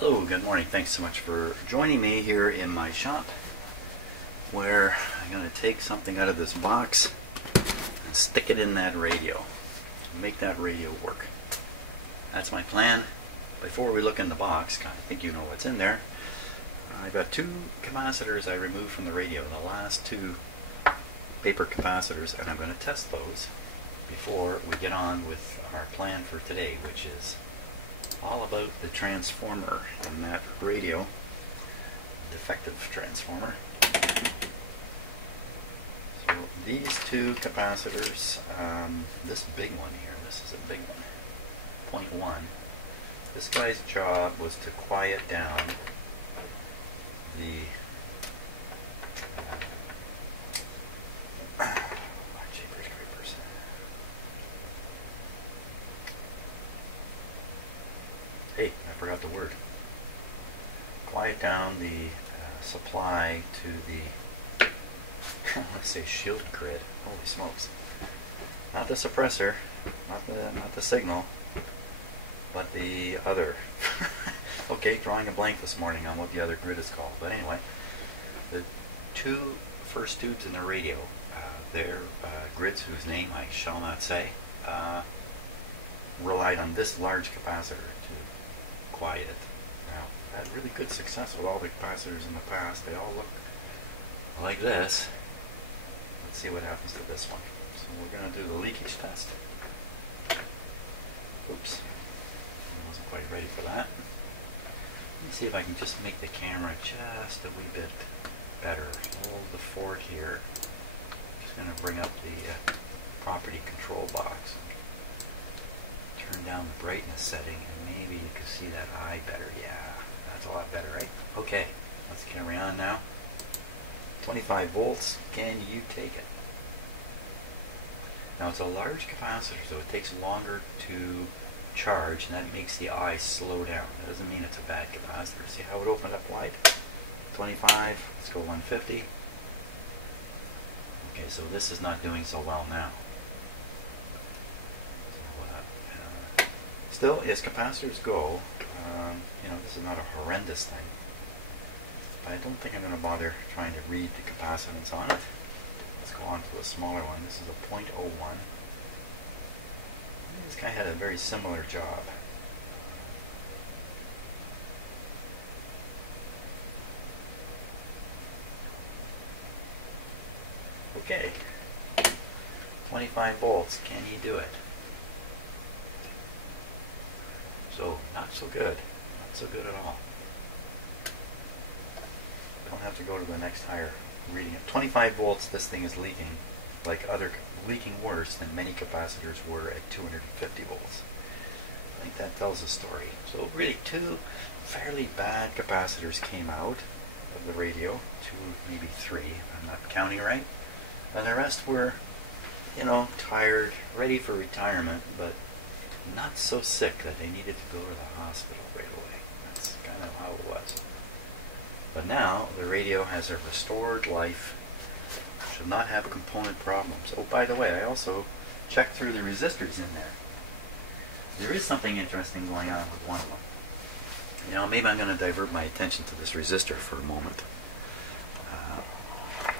Hello, good morning. Thanks so much for joining me here in my shop, where I'm going to take something out of this box and stick it in that radio, make that radio work. That's my plan. Before we look in the box, I think you know what's in there. I've got two capacitors I removed from the radio, the last two paper capacitors, and I'm going to test those before we get on with our plan for today, which is all about the transformer in that radio, defective transformer. So these two capacitors, this big one here, this is a big one, 0.1. This guy's job was to quiet down the Hey, I forgot the word. Quiet down the supply to the, let's say, shield grid. Holy smokes! Not the suppressor, not the signal, but the other. Okay, drawing a blank this morning on what the other grid is called. But anyway, the two first tubes in the radio, their grids, whose name I shall not say, relied on this large capacitor to quiet it. Now, I had really good success with all the capacitors in the past. They all look like this. Let's see what happens to this one. So we're going to do the leakage test. Oops, I wasn't quite ready for that. Let me see if I can just make the camera just a wee bit better. Hold the fort here. Just going to bring up the property control box. Turn down the brightness setting, and maybe you can see that eye better. Yeah, that's a lot better, right? Okay, let's carry on now. 25 volts, can you take it? Now it's a large capacitor, so it takes longer to charge, and that makes the eye slow down. That doesn't mean it's a bad capacitor. See how it opened up wide? 25, let's go 150. Okay, so this is not doing so well now. Still, as capacitors go, this is not a horrendous thing. But I don't think I'm going to bother trying to read the capacitance on it. Let's go on to a smaller one. This is a 0.01. This guy had a very similar job. Okay, 25 volts. Can he do it? So, not so good. Not so good at all. Don't have to go to the next higher reading. At 25 volts, this thing is leaking leaking worse than many capacitors were at 250 volts. I think that tells the story. So really, two fairly bad capacitors came out of the radio. Two, maybe three, if I'm not counting right. And the rest were, tired, ready for retirement, but not so sick that they needed to go to the hospital right away. That's kind of how it was. But now the radio has a restored life, should not have component problems. Oh, by the way, I also checked through the resistors in there. There is something interesting going on with one of them. Maybe I'm going to divert my attention to this resistor for a moment.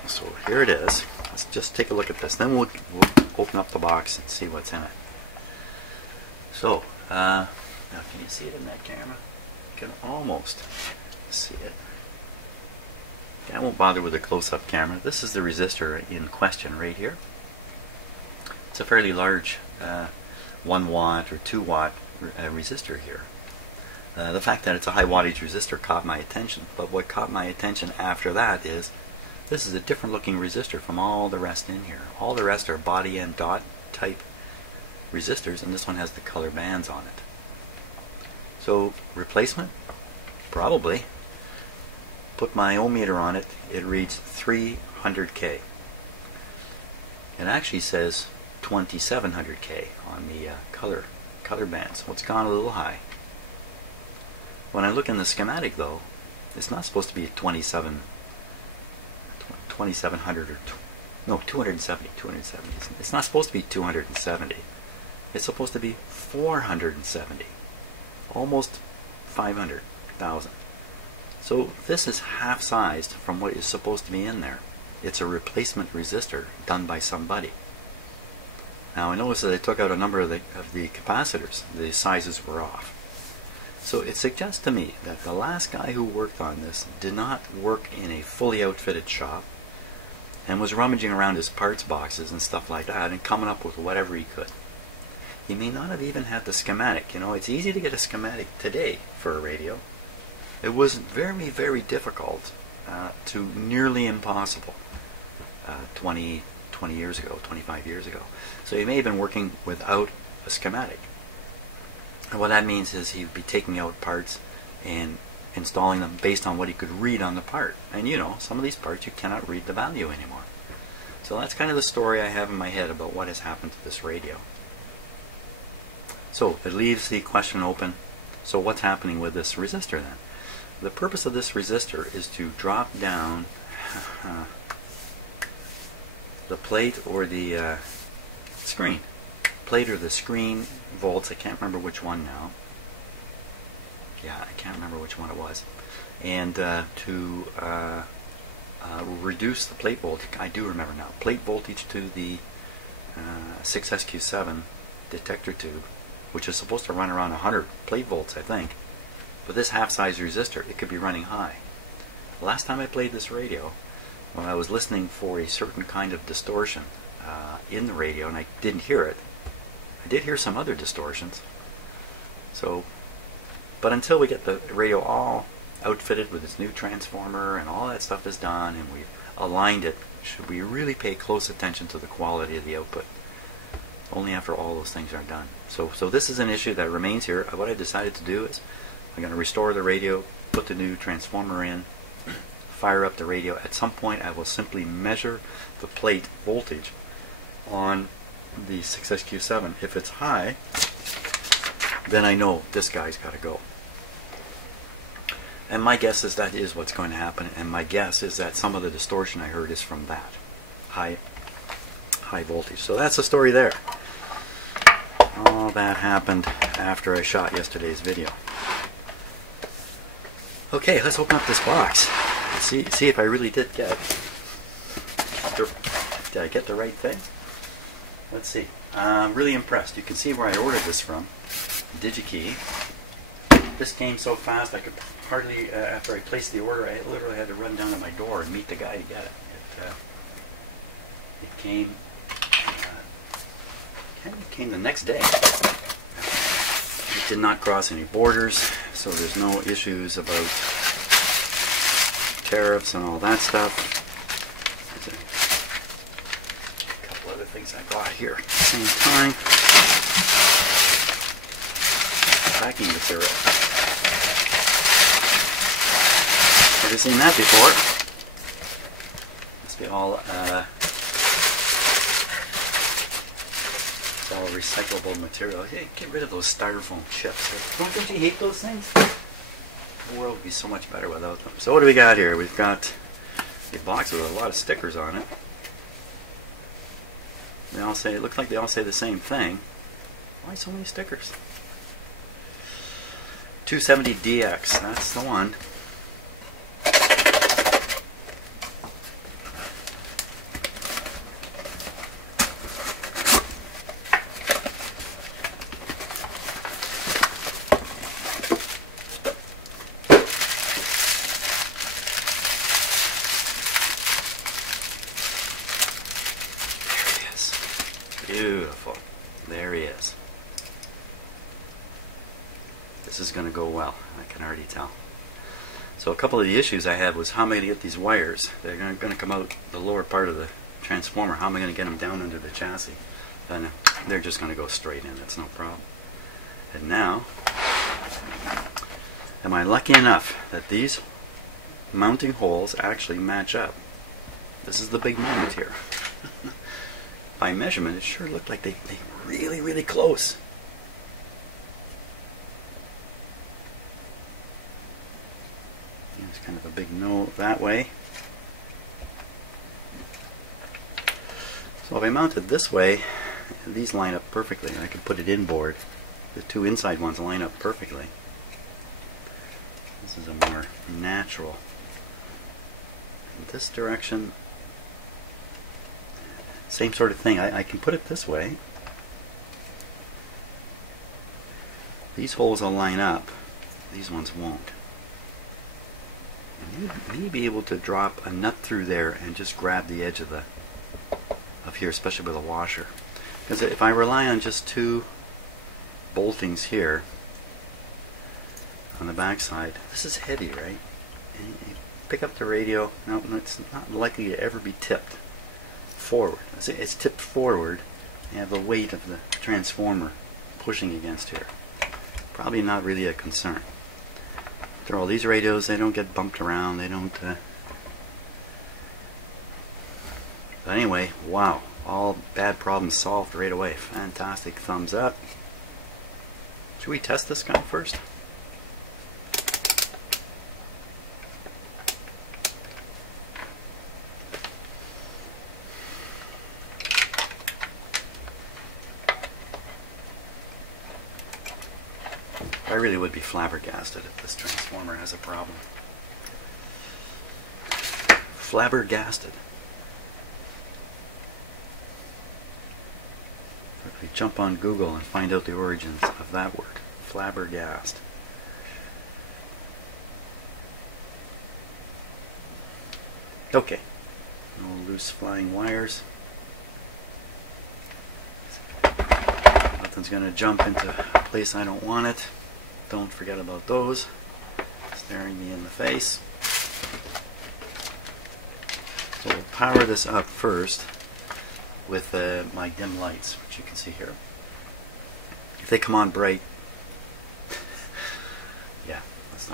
So here it is. Let's just take a look at this. Then we'll open up the box and see what's in it. So, now can you see it in that camera? You can almost see it. Okay, I won't bother with a close-up camera. This is the resistor in question right here. It's a fairly large 1 watt or 2 watt resistor here. The fact that it's a high wattage resistor caught my attention, but what caught my attention after that is this is a different looking resistor from all the rest in here. All the rest are body and dot type resistors, and this one has the color bands on it. So replacement? Probably. Put my ohm meter on it, it reads 300K. It actually says 2700K on the color bands, so it's gone a little high. When I look in the schematic though, it's not supposed to be 2700 or no, 270. It's not supposed to be 270. It's supposed to be 470. Almost 500. 1000. So this is half sized from what is supposed to be in there. It's a replacement resistor done by somebody. Now I noticed that they took out a number of the capacitors. The sizes were off. So it suggests to me that the last guy who worked on this did not work in a fully outfitted shop and was rummaging around his parts boxes and stuff like that and coming up with whatever he could. He may not have even had the schematic. You know, it's easy to get a schematic today for a radio. It was very, very difficult to nearly impossible 20 years ago, 25 years ago. So he may have been working without a schematic. And what that means is he'd be taking out parts and installing them based on what he could read on the part. And you know, some of these parts you cannot read the value anymore. So that's kind of the story I have in my head about what has happened to this radio. So it leaves the question open, so what's happening with this resistor then? The purpose of this resistor is to drop down the plate or the screen. Plate or the screen volts, I can't remember which one now. Yeah, I can't remember which one it was. And to reduce the plate voltage, I do remember now, plate voltage to the 6SQ7 detector tube, which is supposed to run around 100 plate volts, I think. But this half-size resistor, it could be running high. The last time I played this radio, when I was listening for a certain kind of distortion in the radio, and I didn't hear it, I did hear some other distortions. So, but until we get the radio all outfitted with its new transformer and all that stuff is done and we've aligned it, should we really pay close attention to the quality of the output? Only after all those things are done. So this is an issue that remains here. What I decided to do is I'm going to restore the radio, put the new transformer in, fire up the radio. At some point I will simply measure the plate voltage on the 6SQ7. If it's high, then I know this guy's got to go. And my guess is that is what's going to happen, and my guess is that some of the distortion I heard is from that high voltage. So that's the story there. All that happened after I shot yesterday's video. Okay, let's open up this box. See if I really did get did I get the right thing? Let's see. I'm really impressed. You can see where I ordered this from. DigiKey. This came so fast I could hardly, after I placed the order, I literally had to run down to my door and meet the guy to get it. It came the next day. It did not cross any borders, so there's no issues about tariffs and all that stuff. There's a couple other things I got here at the same time. Packing material. Never seen that before. Must be all it's all recyclable material. Hey, get rid of those styrofoam chips. Don't you hate those things? The world would be so much better without them. So what do we got here? We've got a box with a lot of stickers on it. They all say, it looks like they all say the same thing. Why so many stickers? 270DX, that's the one. Beautiful. There he is. This is going to go well. I can already tell. So a couple of the issues I had was how am I going to get these wires? They're going to come out the lower part of the transformer. How am I going to get them down under the chassis? And they're just going to go straight in. That's no problem. And now, am I lucky enough that these mounting holes actually match up? This is the big moment here. By measurement, it sure looked like they really, really close. There's kind of a big no that way. So if I mount it this way, these line up perfectly, and I can put it inboard. The two inside ones line up perfectly. This is a more natural. In this direction, same sort of thing. I can put it this way. These holes will line up. These ones won't. And you may be able to drop a nut through there and just grab the edge of here, especially with a washer. Because if I rely on just two boltings here on the back side, this is heavy, right? And you pick up the radio. No, it's not likely to ever be tipped forward. It's tipped forward. You have the weight of the transformer pushing against here. Probably not really a concern. After all, these radios, they don't get bumped around. They don't. But anyway, wow. All bad problems solved right away. Fantastic. Thumbs up. Should we test this guy first? I really would be flabbergasted if this transformer has a problem. Flabbergasted. If we jump on Google and find out the origins of that word, flabbergast. Okay, no loose flying wires. Nothing's going to jump into a place I don't want it. Don't forget about those staring me in the face. So we'll power this up first with my dim lights, which you can see here. If they come on bright, yeah, let's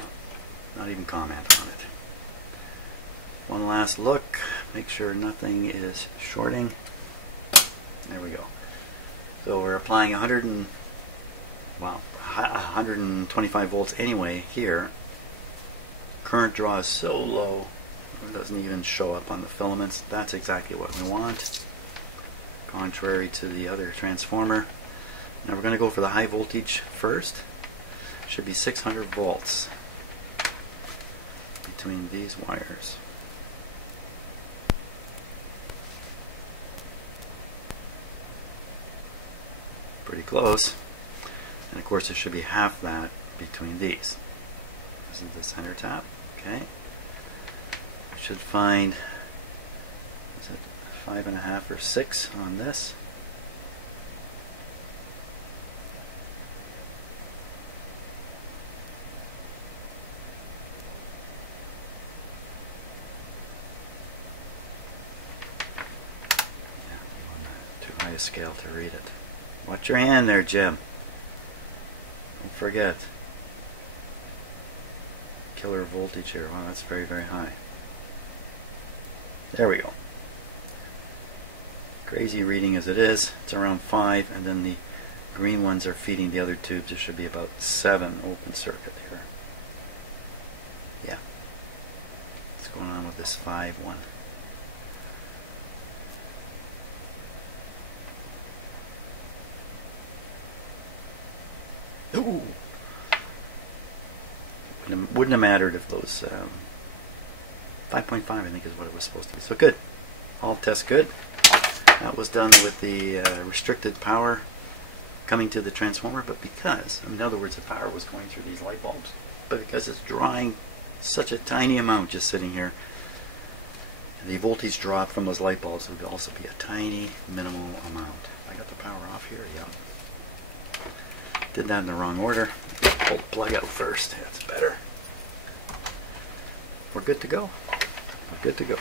not even comment on it. One last look, make sure nothing is shorting. There we go. So we're applying 125 volts anyway here. Current draw is so low it doesn't even show up on the filaments. That's exactly what we want, contrary to the other transformer. Now we're going to go for the high voltage first. Should be 600 volts between these wires. Pretty close. And of course there should be half that between these. This is the center tap. Okay. We should find, is it 5.5 or 6 on this? Yeah, too high a scale to read it. Watch your hand there, Jim. Don't forget. Killer voltage here. Wow, that's very, very high. There we go. Crazy reading as it is, it's around 5, and then the green ones are feeding the other tubes. There should be about 7 open circuit here. Yeah. What's going on with this 5 one? Ooh. Wouldn't have mattered if those 5.5 I think is what it was supposed to be. So good. All tests good. That was done with the restricted power coming to the transformer, but because, in other words, the power was going through these light bulbs, but because it's drawing such a tiny amount just sitting here, the voltage drop from those light bulbs would also be a tiny minimal amount. I got the power off here, yeah. Did that in the wrong order. Pull the plug out first. That's better. We're good to go. We're good to go.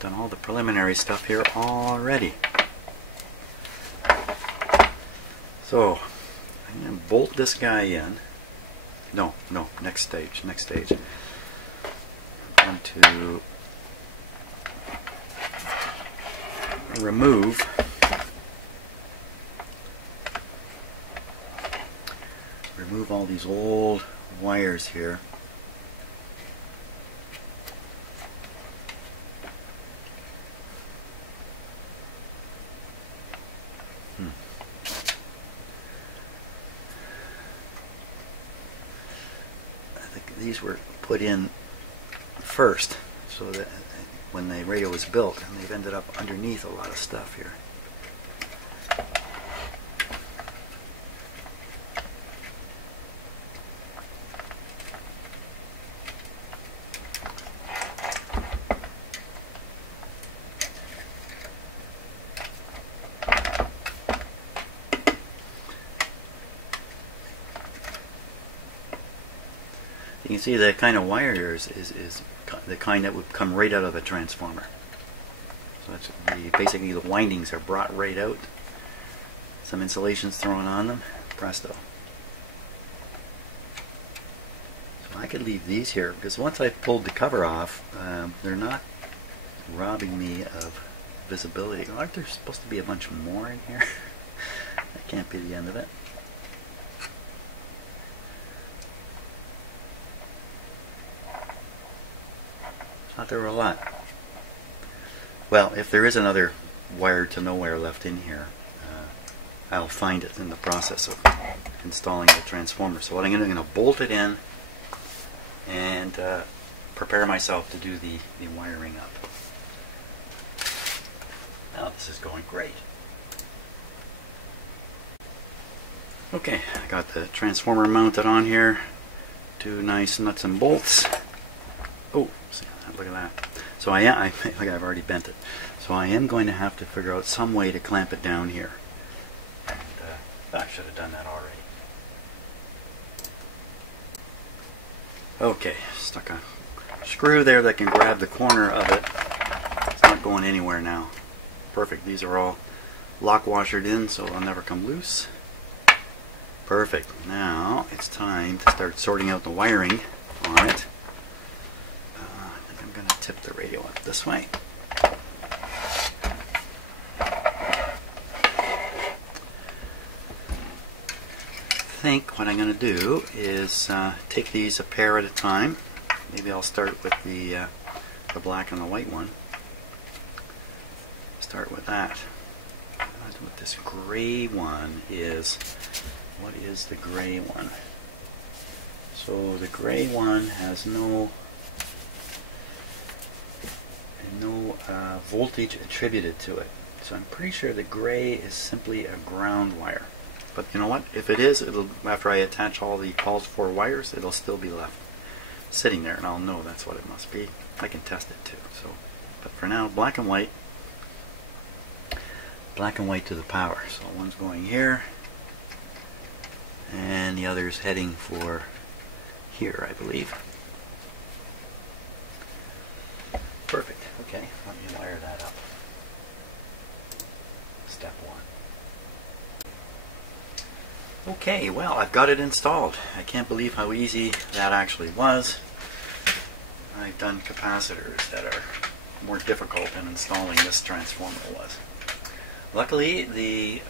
Done all the preliminary stuff here already. So I'm going to bolt this guy in. No, next stage. Next stage. I'm going to remove all these old wires here. I think these were put in first, so that when the radio was built, and they've ended up underneath a lot of stuff here. You can see the kind of wire here is the kind that would come right out of a transformer. So that's basically the windings are brought right out. Some insulation's thrown on them. Presto. So I could leave these here because once I've pulled the cover off, they're not robbing me of visibility. Aren't there supposed to be a bunch more in here? That can't be the end of it. Thought there were a lot. Well, if there is another wire to nowhere left in here, I'll find it in the process of installing the transformer. So what I'm going to bolt it in and prepare myself to do the wiring up. Now this is going great. Okay, I got the transformer mounted on here. 2 nice nuts and bolts. Oh, see, look at that. So like I've already bent it. So I am going to have to figure out some way to clamp it down here. And I should have done that already. Okay, stuck a screw there that can grab the corner of it. It's not going anywhere now. Perfect. These are all lock washered in, so they'll never come loose. Perfect. Now it's time to start sorting out the wiring on it. I'm going to tip the radio up this way. I think what I'm going to do is take these a pair at a time. Maybe I'll start with the black and the white one. Start with that. What this gray one is. What is the gray one? So the gray one has no voltage attributed to it. So I'm pretty sure the gray is simply a ground wire. But you know what? If it is, it'll, after I attach all the called for wires, it'll still be left sitting there, and I'll know that's what it must be. I can test it too. So, but for now, black and white. Black and white to the power. So one's going here, and the other's heading for here, I believe. Perfect. Okay, let me wire that up. Step 1. Okay, well, I've got it installed. I can't believe how easy that actually was. I've done capacitors that are more difficult than installing this transformer was. Luckily, the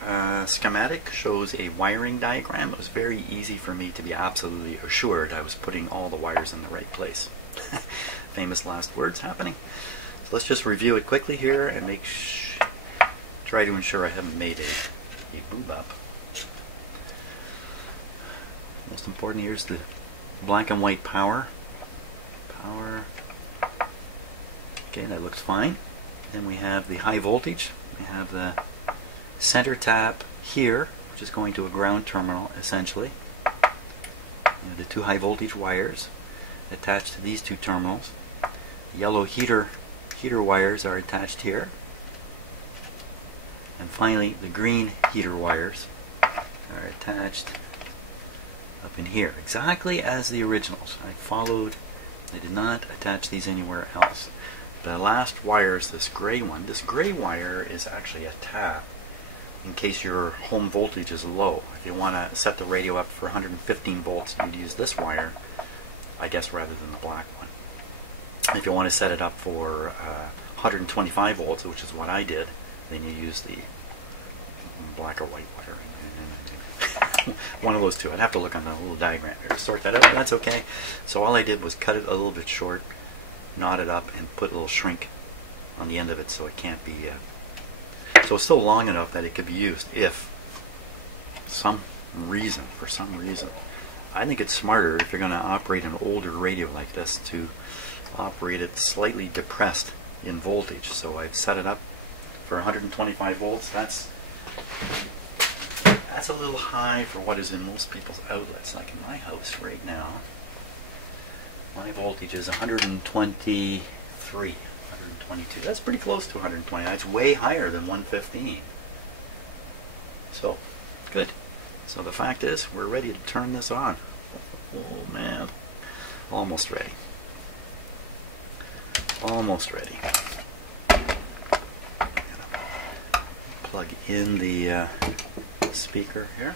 schematic shows a wiring diagram. It was very easy for me to be absolutely assured I was putting all the wires in the right place. Famous last words happening. So let's just review it quickly here and try to ensure I haven't made a boob up. Most important here is the black and white power. Okay, that looks fine. Then we have the high voltage. We have the center tap here, which is going to a ground terminal essentially. The 2 high voltage wires attached to these 2 terminals. The yellow heater wires are attached here. And finally, the green heater wires are attached up in here, exactly as the originals. I did not attach these anywhere else. The last wire is this gray one. This gray wire is actually a tap in case your home voltage is low. If you want to set the radio up for 115 volts, you'd use this wire, I guess, rather than the black one. If you want to set it up for 125 volts, which is what I did, then you use the black or white wire. One of those two. I'd have to look on the little diagram here to sort that out, but that's okay. So all I did was cut it a little bit short, knot it up, and put a little shrink on the end of it so it can't be so it's still long enough that it could be used if for some reason I think it's smarter if you're going to operate an older radio like this to operate it slightly depressed in voltage. So I've set it up for 125 volts. That's a little high for what is in most people's outlets. Like in my house right now, my voltage is 123, 122. That's pretty close to 120. That's way higher than 115. So, good. So the fact is, we're ready to turn this on. Oh man, almost ready. Almost ready. Plug in the speaker here.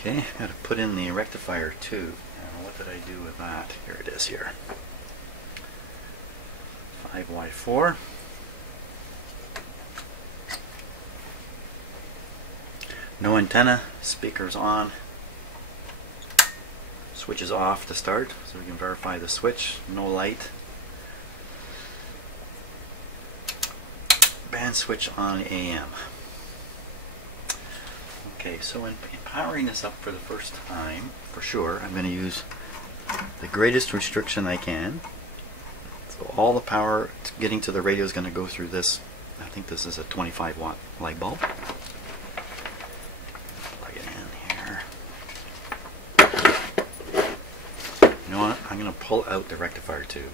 Okay, got to put in the rectifier too. Now, what did I do with that? Here it is here. 5Y4. No antenna, speakers on. Switch is off to start, so we can verify the switch. No light. Band switch on AM. Okay, so in powering this up for the first time, for sure, I'm going to use the greatest restriction I can. So all the power getting to the radio is going to go through this. I think this is a 25 watt light bulb. Plug it in here. You know what? I'm going to pull out the rectifier tube.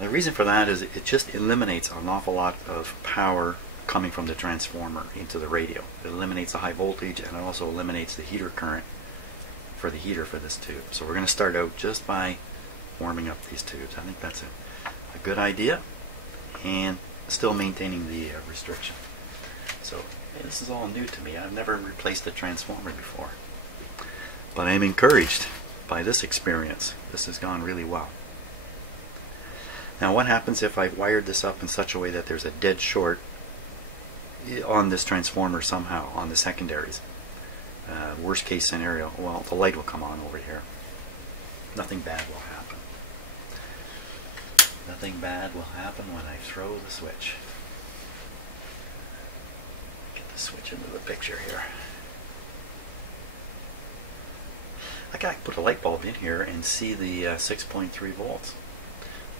The reason for that is it just eliminates an awful lot of power coming from the transformer into the radio. It eliminates the high voltage, and it also eliminates the heater current for the heater for this tube. So we're going to start out just by warming up these tubes. I think that's a good idea, and still maintaining the restriction. So this is all new to me. I've never replaced a transformer before, but I'm encouraged by this experience. This has gone really well. Now what happens if I've wired this up in such a way that there's a dead short on this transformer somehow, on the secondaries? Worst case scenario, well, the light will come on over here. Nothing bad will happen. Nothing bad will happen when I throw the switch. Get the switch into the picture here. I can put a light bulb in here and see the 6.3 volts.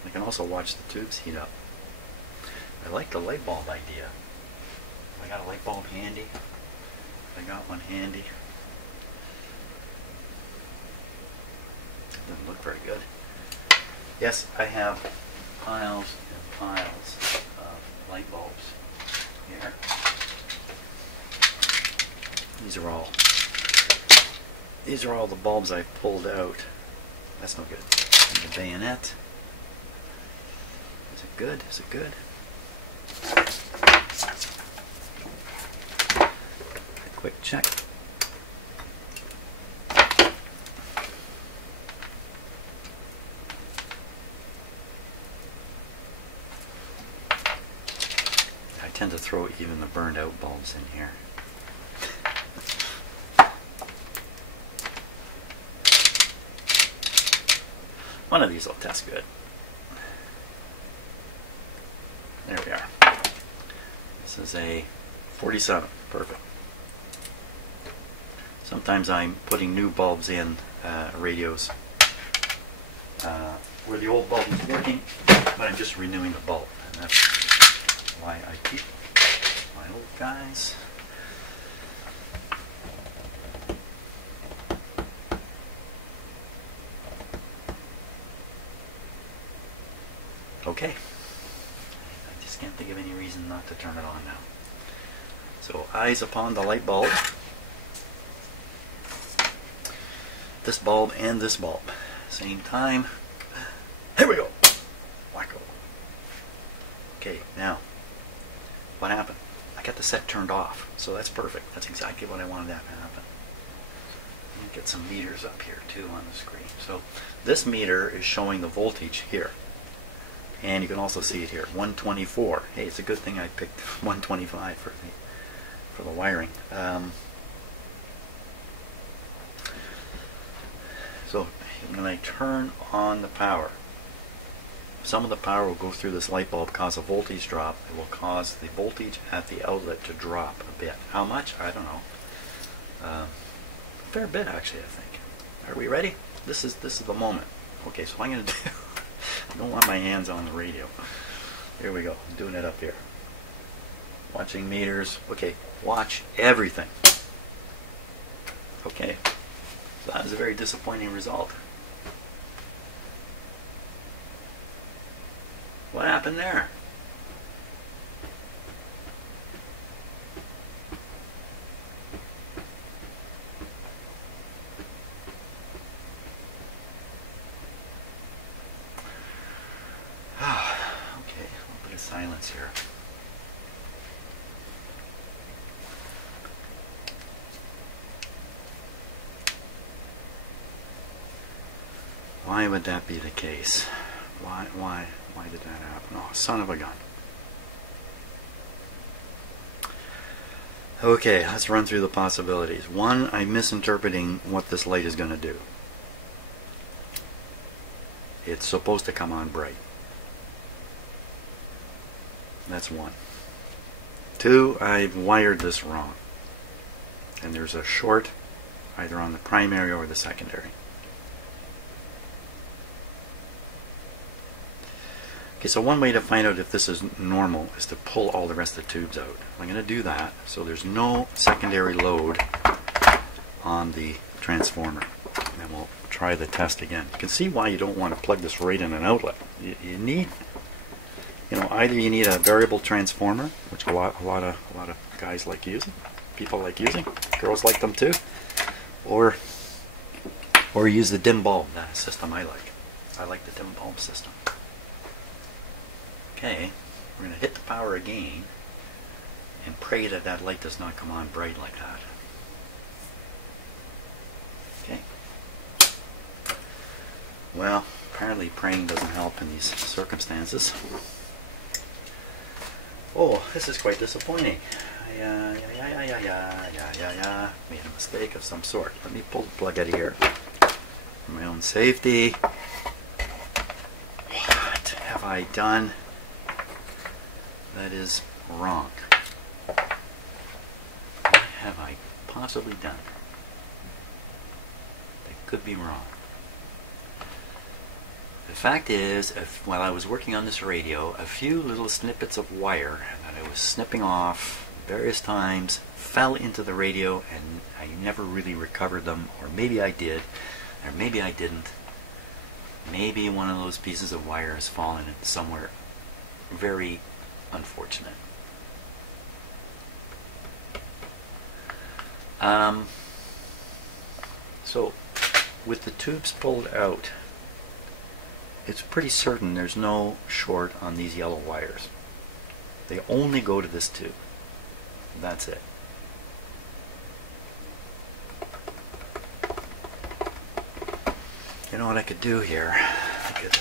I can also watch the tubes heat up. I like the light bulb idea. I got a light bulb handy. I got one handy. Doesn't look very good. Yes, I have piles and piles of light bulbs here. These are all the bulbs I've pulled out. That's no good. And the bayonet. Is it good? Is it good? A quick check. I tend to throw even the burned out bulbs in here. One of these will test good. There we are. This is a 47. Perfect. Sometimes I'm putting new bulbs in radios where the old bulb is working, but I'm just renewing the bulb. And that's why I keep my old guys. Okay. I just can't think of any reason not to turn it on now. So eyes upon the light bulb. This bulb and this bulb. Same time. Here we go. Wacko. Okay, now what happened? I got the set turned off, so that's perfect. That's exactly what I wanted to happen. Let me get some meters up here too on the screen. So this meter is showing the voltage here. And you can also see it here, 124. Hey, it's a good thing I picked 125 for the wiring. So when I turn on the power, some of the power will go through this light bulb, cause a voltage drop. It will cause the voltage at the outlet to drop a bit. How much? I don't know. A fair bit, actually, I think. Are we ready? This is the moment. Okay, so I'm going to do... I don't want my hands on the radio. Here we go. I'm doing it up here. Watching meters. Okay, watch everything. Okay, so that was a very disappointing result. What happened there? Okay, a little bit of silence here. Why would that be the case? Why did that happen? Oh, son of a gun. Okay, let's run through the possibilities. One, I'm misinterpreting what this light is going to do. It's supposed to come on bright. That's one. Two, I've wired this wrong. And there's a short either on the primary or the secondary. Okay, so one way to find out if this is normal is to pull all the rest of the tubes out. I'm going to do that so there's no secondary load on the transformer. And then we'll try the test again. You can see why you don't want to plug this right in an outlet. You need, either you need a variable transformer, which a lot of guys like using, people like using, girls like them too, or use the dim bulb. That's a system I like. I like the dim bulb system. Okay, we're going to hit the power again and pray that that light does not come on bright like that. Okay. Well, apparently praying doesn't help in these circumstances. Oh, this is quite disappointing. Made a mistake of some sort. Let me pull the plug out of here for my own safety. What have I done? That is wrong. What have I possibly done that could be wrong? The fact is, while I was working on this radio, a few little snippets of wire that I was snipping off various times fell into the radio, and I never really recovered them, or maybe I did, or maybe I didn't. Maybe one of those pieces of wire has fallen somewhere very unfortunate. So with the tubes pulled out, it's pretty certain there's no short on these yellow wires. They only go to this tube. That's it. You know what I could do here? I could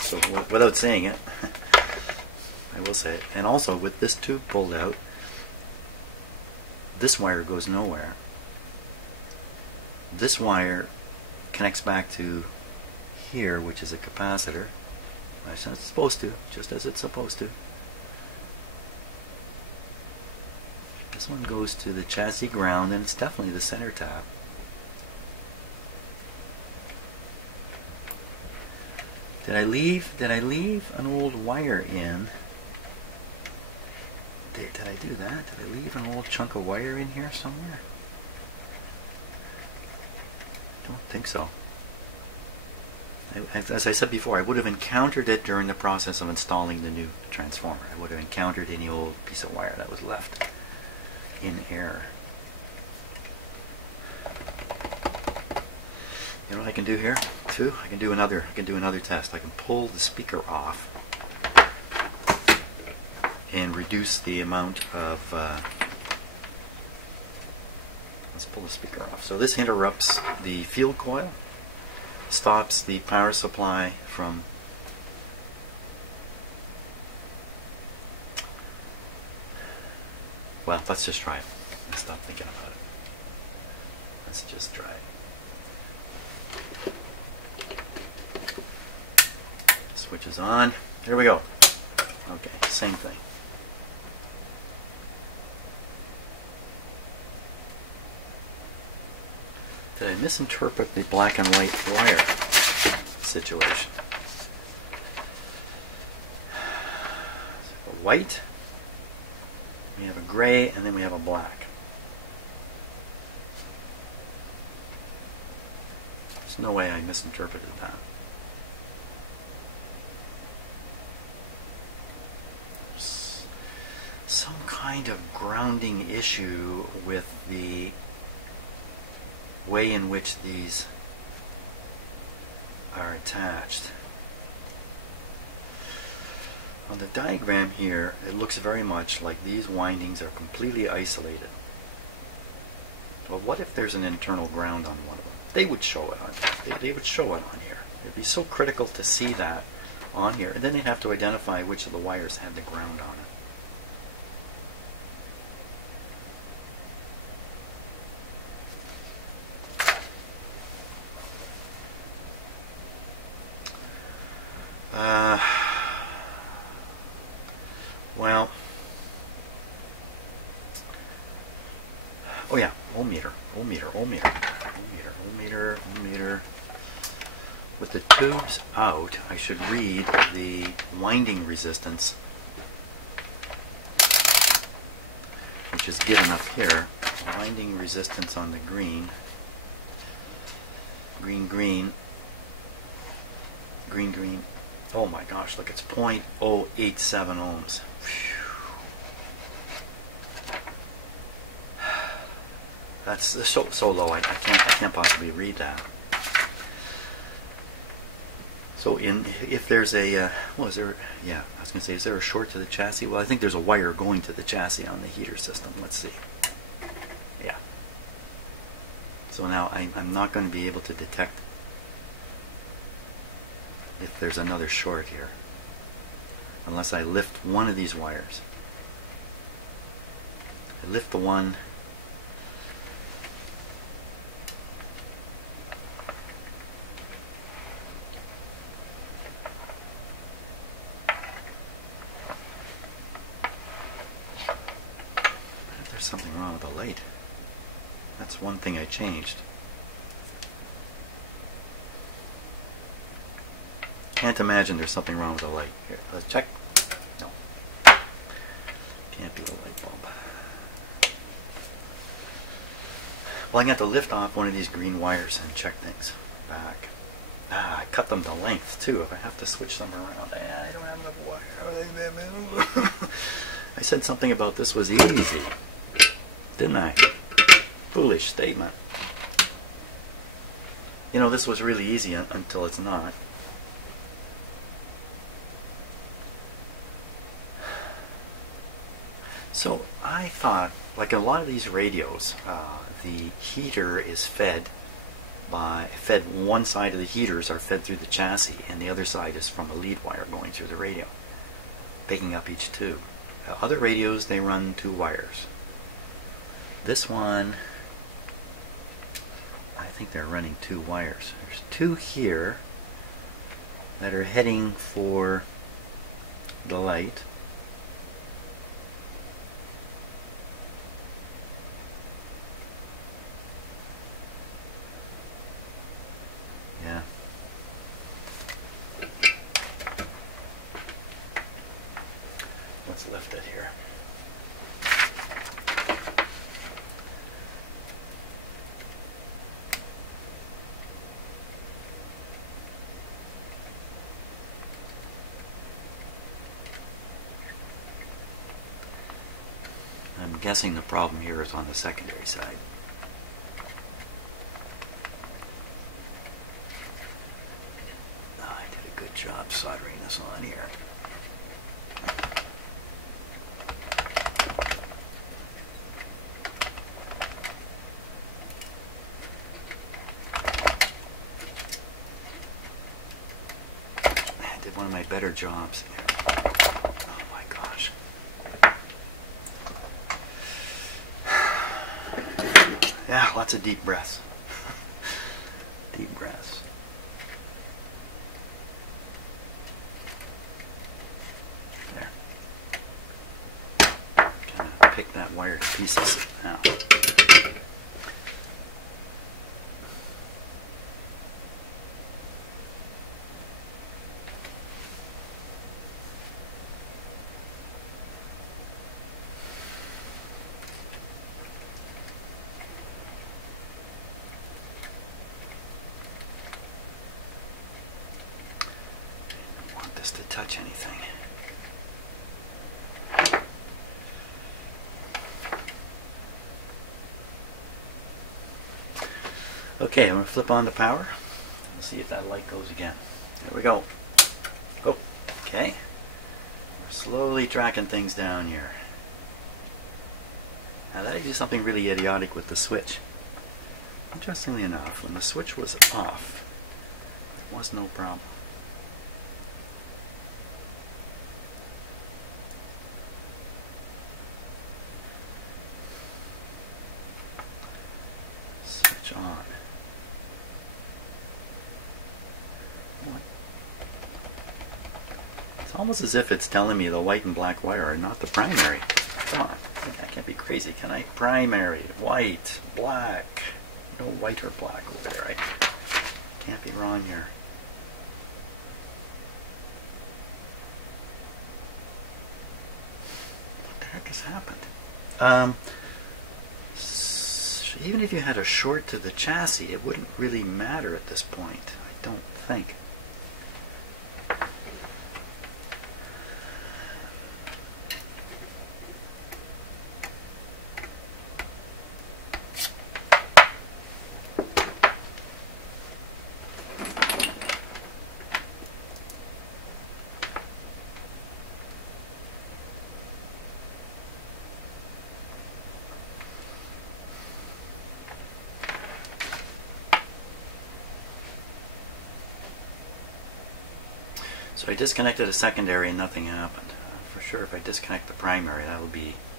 so without saying it, I will say it. And also, with this tube pulled out, this wire goes nowhere. This wire connects back to here, which is a capacitor, as it's supposed to, just as it's supposed to. This one goes to the chassis ground, and it's definitely the center tap. Did I leave an old wire in? Did I do that? Did I leave an old chunk of wire in here somewhere? I don't think so. As I said before, I would have encountered it during the process of installing the new transformer. I would have encountered any old piece of wire that was left in error. You know what I can do here too? I can do another test. I can pull the speaker off and reduce the amount of let's pull the speaker off. So this interrupts the field coil, stops the power supply from Well, let's just try it. Let's stop thinking about it. Let's just try it. Switch is on. Here we go. Okay, same thing. Did I misinterpret the black and white wire situation? So a white, we have a gray, and then we have a black. There's no way I misinterpreted that. Some kind of grounding issue with the way in which these are attached. On the diagram here, it looks very much like these windings are completely isolated. Well, what if there's an internal ground on one of them? They would show it on. They would show it on here. It'd be so critical to see that on here, and then they'd have to identify which of the wires had the ground on it. Well, oh yeah, ohmmeter. With the tubes out, I should read the winding resistance, which is given up here. Winding resistance on the green. Green. Oh my gosh, look, it's 0.087 ohms. That's so low. I can't possibly read that. So if there's a well, is there? Yeah, I was going to say, is there a short to the chassis? Well, I think there's a wire going to the chassis on the heater system. Let's see. Yeah. So now I'm not going to be able to detect if there's another short here, unless I lift one of these wires. I lift the one. If there's something wrong with the light, that's one thing I changed. Can't imagine there's something wrong with the light. Here, let's check. No. Can't be the light bulb. Well, I'm going to have to lift off one of these green wires and check things back. I cut them to length too. If I have to switch them around, I don't have enough wire. I said something about this was easy, didn't I? Foolish statement. You know, this was really easy until it's not. So I thought, like in a lot of these radios, the heater is fed one side of the heaters are fed through the chassis, and the other side is from a lead wire going through the radio, picking up each tube. Other radios, they run two wires. This one, I think they're running two wires. There's two here that are heading for the light. Yeah. Let's lift it here. I'm guessing the problem here is on the secondary side. I did a good job soldering this on here. I did one of my better jobs here. Oh my gosh. Yeah, lots of deep breaths. Deep breaths. There. Gonna pick that wire to pieces now. To touch anything. Okay, I'm going to flip on the power. We'll see if that light goes again. There we go. Oh, okay. We're slowly tracking things down here. Now that is something really idiotic with the switch. Interestingly enough, when the switch was off, there was no problem. On. It's almost as if it's telling me the white and black wire are not the primary. Come on, I can't be crazy, can I? Primary, white, black. No white or black over there. I can't be wrong here. What the heck has happened? Even if you had a short to the chassis, it wouldn't really matter at this point, I don't think. So I disconnected a secondary and nothing happened. For sure, if I disconnect the primary,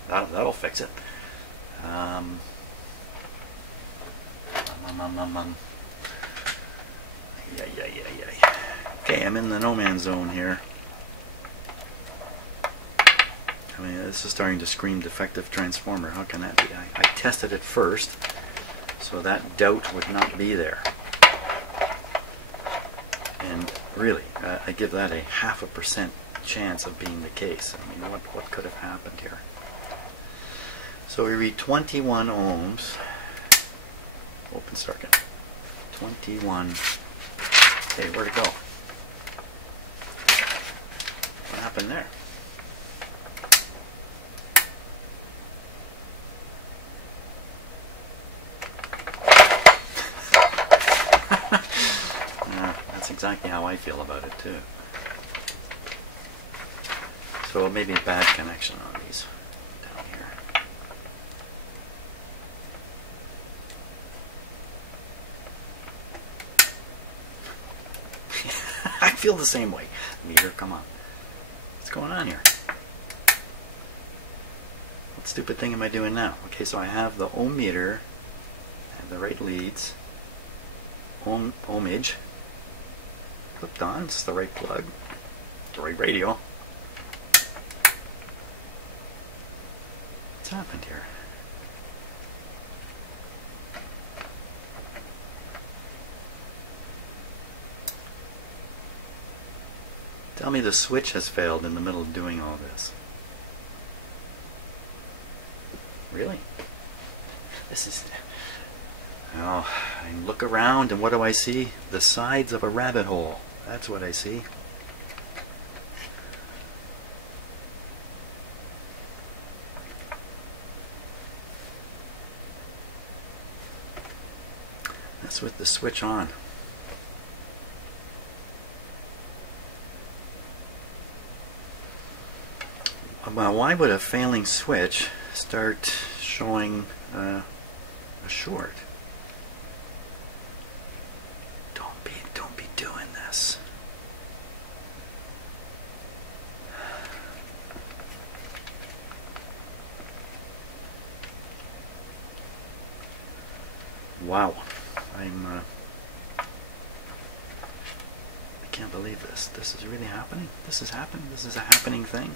that'll fix it. Okay, I'm in the no man's zone here. I mean, this is starting to scream defective transformer. How can that be? I tested it first, so that doubt would not be there. And really, I give that a 0.5% chance of being the case. I mean, what could have happened here? So we read 21 ohms. Open circuit. 21. Okay, where'd it go? What happened there? That's exactly how I feel about it too. So maybe a bad connection on these down here. I feel the same way. Meter, come on. What's going on here? What stupid thing am I doing now? Okay, so I have the ohm meter, I have the right leads, ohmage, clipped on, it's the right plug, the right radio. What's happened here? Tell me the switch has failed in the middle of doing all this. Really? This is... Oh, I look around and what do I see? The sides of a rabbit hole. That's what I see. That's with the switch on. Well, why would a failing switch start showing a short? Don't be doing this. Wow. I can't believe this. This is really happening. This is happening. This is a happening thing.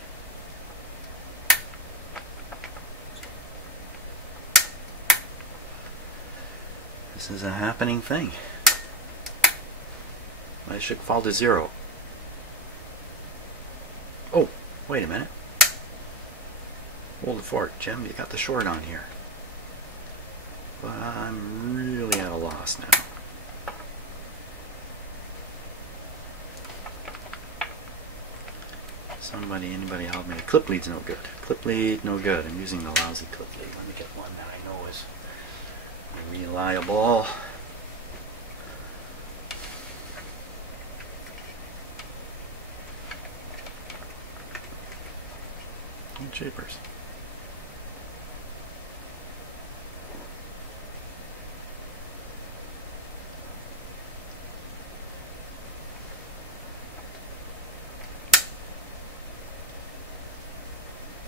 This is a happening thing. I should fall to 0. Oh, wait a minute. Hold the fort, Jim. You got the short on here. But I'm really at a loss now. Anybody help me? Clip lead's no good. Clip lead, no good. I'm using the lousy clip lead. Let me get one that I know is reliable. Oh, jeepers.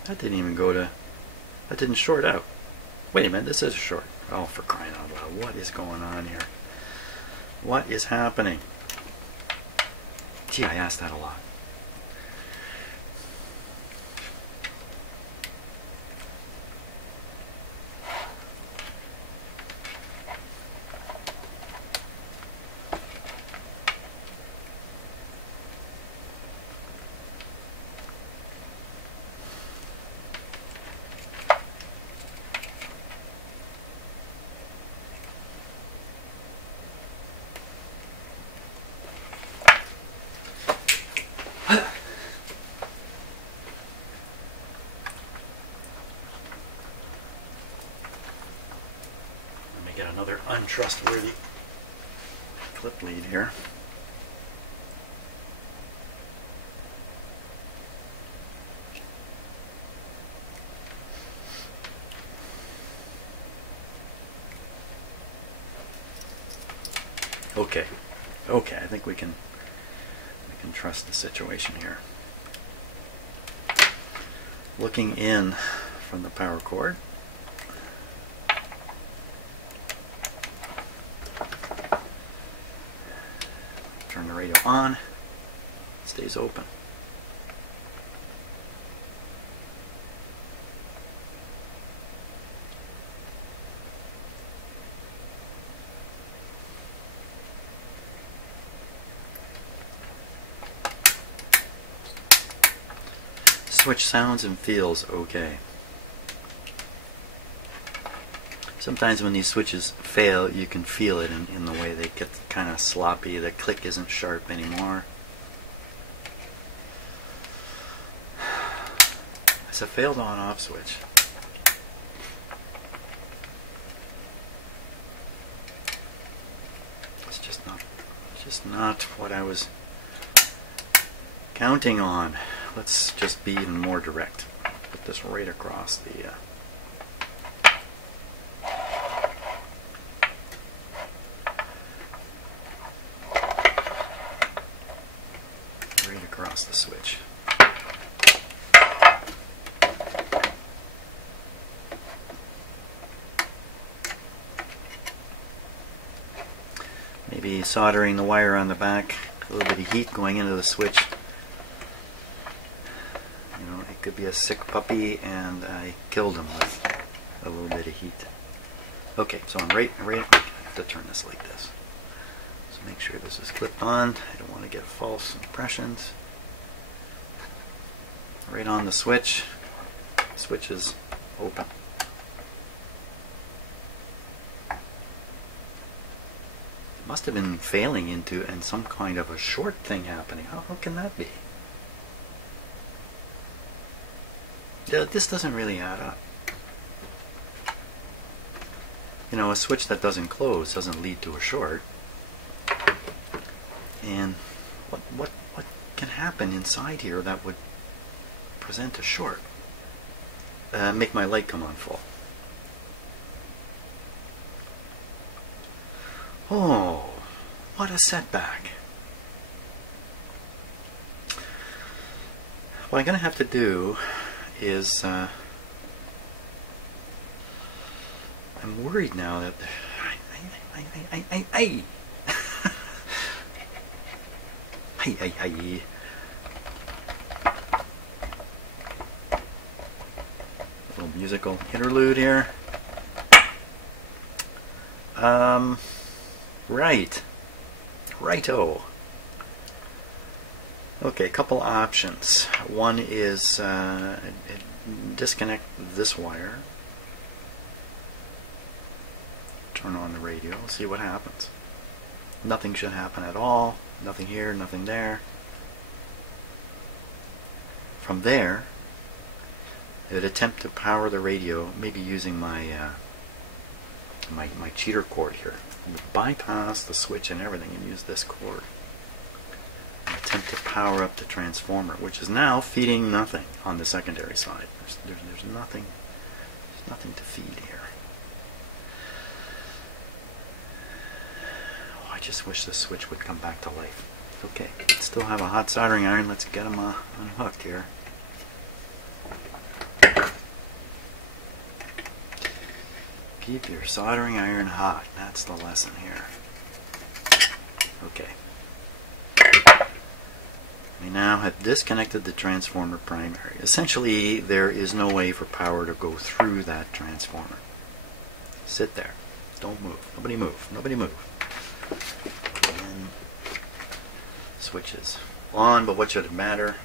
That didn't even go to... That didn't short out. Wait a minute, this is a short. Oh, for crying out loud. What is going on here? What is happening? Gee, I asked that a lot. Another untrustworthy clip lead here. Okay, I think we can trust the situation here. Looking in from the power cord. Turn the radio on. It stays open. Switch sounds and feels okay. Sometimes when these switches fail, you can feel it in the way they get kind of sloppy. The click isn't sharp anymore. It's a failed on-off switch. It's just not what I was counting on. Let's just be even more direct. Put this right across the the switch. Maybe soldering the wire on the back, a little bit of heat going into the switch. You know, it could be a sick puppy and I killed him with a little bit of heat. Okay, so I have to turn this like this. So make sure this is clipped on. I don't want to get false impressions. Right on the switch. Switch is open. It must have been failing into and some kind of a short thing happening. How can that be? Yeah, this doesn't really add up. You know, a switch that doesn't close doesn't lead to a short. And what can happen inside here that would present a short? Make my light come on full. Oh, what a setback. What I'm going to have to do is I'm worried now that I Hey. Hey. Little musical interlude here. Righto. Okay, a couple options. One is disconnect this wire, turn on the radio, see what happens. Nothing should happen at all. Nothing here, nothing there. From there, I would attempt to power the radio, maybe using my my cheater cord here. Bypass the switch and everything and use this cord. Attempt to power up the transformer, which is now feeding nothing on the secondary side. There's nothing to feed here. Oh, I just wish this switch would come back to life. Okay, still have a hot soldering iron. Let's get them unhooked here. Keep your soldering iron hot. That's the lesson here. Okay. We now have disconnected the transformer primary. Essentially, there is no way for power to go through that transformer. Sit there. Don't move. Nobody move. Nobody move. And switch is on, but what should it matter?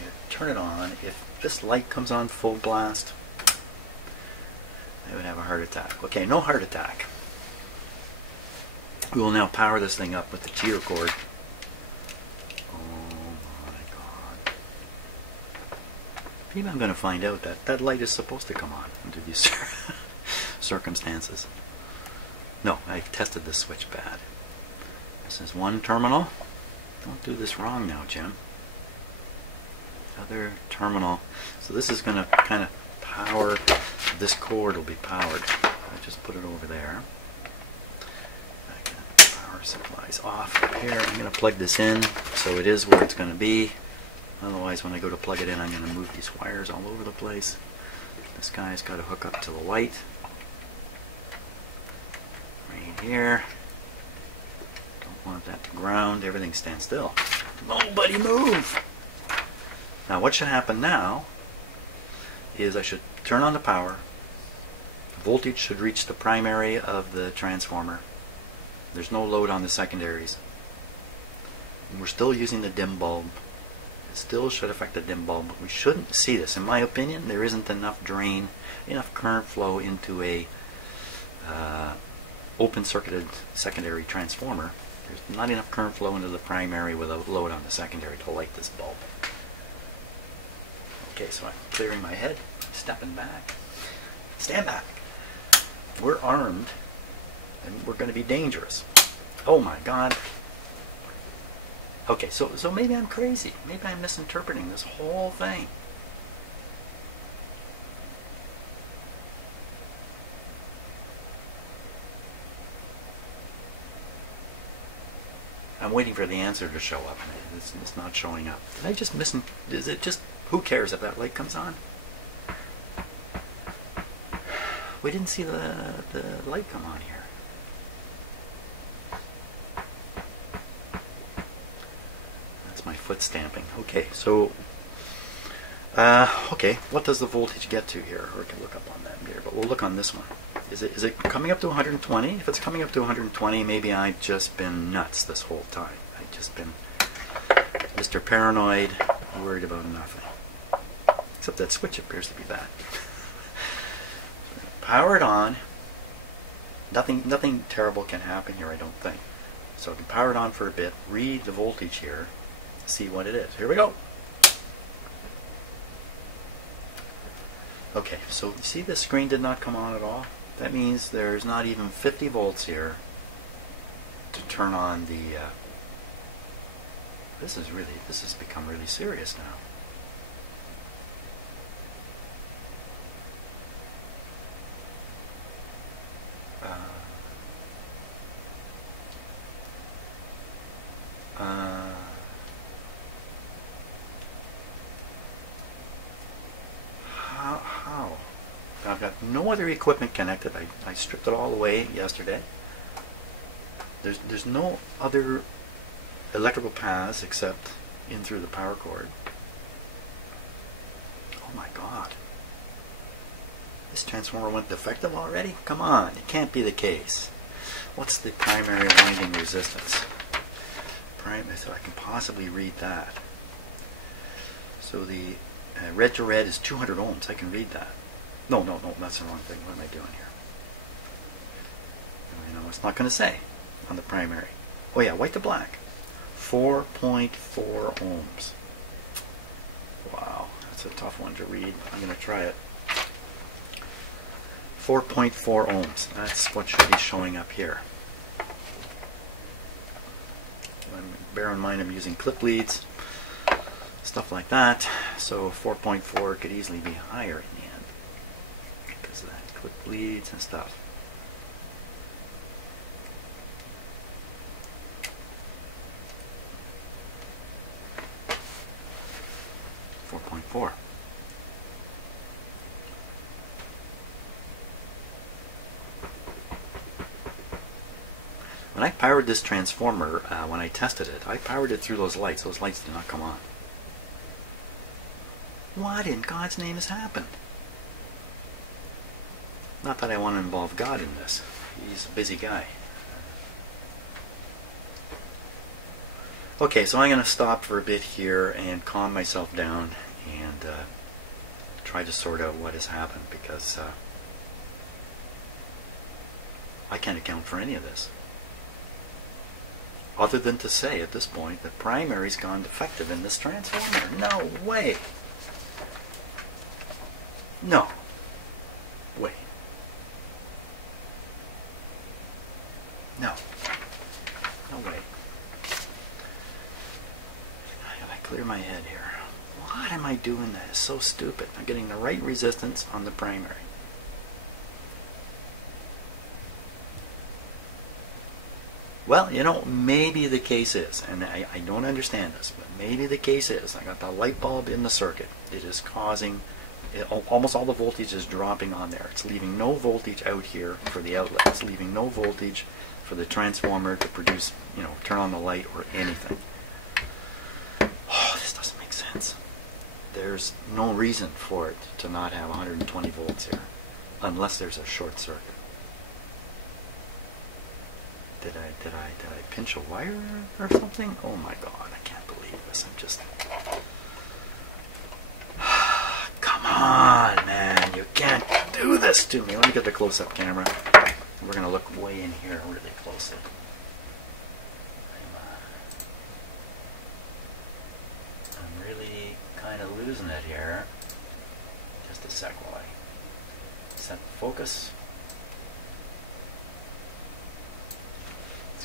You turn it on. If this light comes on full blast, I would have a heart attack. Okay, no heart attack. We will now power this thing up with the cheater cord. Maybe I'm going to find out that that light is supposed to come on under these circumstances. No, I've tested this switch bad. This is one terminal. Don't do this wrong now, Jim. Other terminal. So this is going to kind of power, this cord will be powered. I just put it over there. Power supply's off up here. I'm going to plug this in so it is where it's going to be. Otherwise, when I go to plug it in, I'm going to move these wires all over the place. This guy's got to hook up to the light. Right here. Don't want that to ground. Everything stands still. Nobody move! Now, what should happen now is I should turn on the power. Voltage should reach the primary of the transformer. There's no load on the secondaries. And we're still using the dim bulb. It still should affect the dim bulb, but we shouldn't see this. In my opinion, there isn't enough drain, enough current flow into a open circuited secondary transformer. There's not enough current flow into the primary without load on the secondary to light this bulb. Okay, so I'm clearing my head, stepping back. Stand back. We're armed, and we're going to be dangerous. Oh my God. Okay, so maybe I'm crazy. Maybe I'm misinterpreting this whole thing. I'm waiting for the answer to show up. It's not showing up. Did I just miss? Is it just? Who cares if that light comes on? We didn't see the light come on here. My foot stamping. Okay, so okay, what does the voltage get to here? Or we can look up on that meter, but we'll look on this one. Is it coming up to 120? If it's coming up to 120, maybe I've just been nuts this whole time. I've just been Mr. Paranoid, worried about nothing. Except that switch appears to be bad. Power it on. Nothing terrible can happen here, I don't think. So I can power it on for a bit, read the voltage here, see what it is. Here we go. Okay, so you see the screen did not come on at all? That means there's not even 50 volts here to turn on the this has become really serious now. How? I've got no other equipment connected. I stripped it all away yesterday. There's no other electrical paths except in through the power cord. Oh my God. This transformer went defective already? Come on, it can't be the case. What's the primary winding resistance? So I can possibly read that. So the red to red is 200 ohms. I can read that. No, that's the wrong thing. What am I doing here? You know, it's not going to say on the primary. Oh yeah, white to black. 4.4 ohms. Wow, that's a tough one to read. I'm going to try it. 4.4 ohms. That's what should be showing up here. Bear in mind I'm using clip leads, stuff like that, so 4.4 could easily be higher in the end because of that clip leads and stuff. When I powered this transformer, when I tested it, I powered it through those lights. Those lights did not come on. What in God's name has happened? Not that I want to involve God in this. He's a busy guy. Okay, so I'm going to stop for a bit here and calm myself down and try to sort out what has happened, because I can't account for any of this. Other than to say at this point that primary's gone defective in this transformer. No way. No way. No. No way. I gotta clear my head here. What am I doing that is so stupid? I'm getting the right resistance on the primary. Well, you know, maybe the case is, and I don't understand this, but maybe the case is, I got the light bulb in the circuit. It is causing, almost all the voltage is dropping on there. It's leaving no voltage out here for the outlet. It's leaving no voltage for the transformer to produce, you know, turn on the light or anything. Oh, this doesn't make sense. There's no reason for it to not have 120 volts here, unless there's a short circuit. Did I pinch a wire or something? Oh my God, I can't believe this. I'm just... Come on, man. You can't do this to me. Let me get the close-up camera. We're going to look way in here really closely. I'm really kind of losing it here. Just a sec while I set the focus.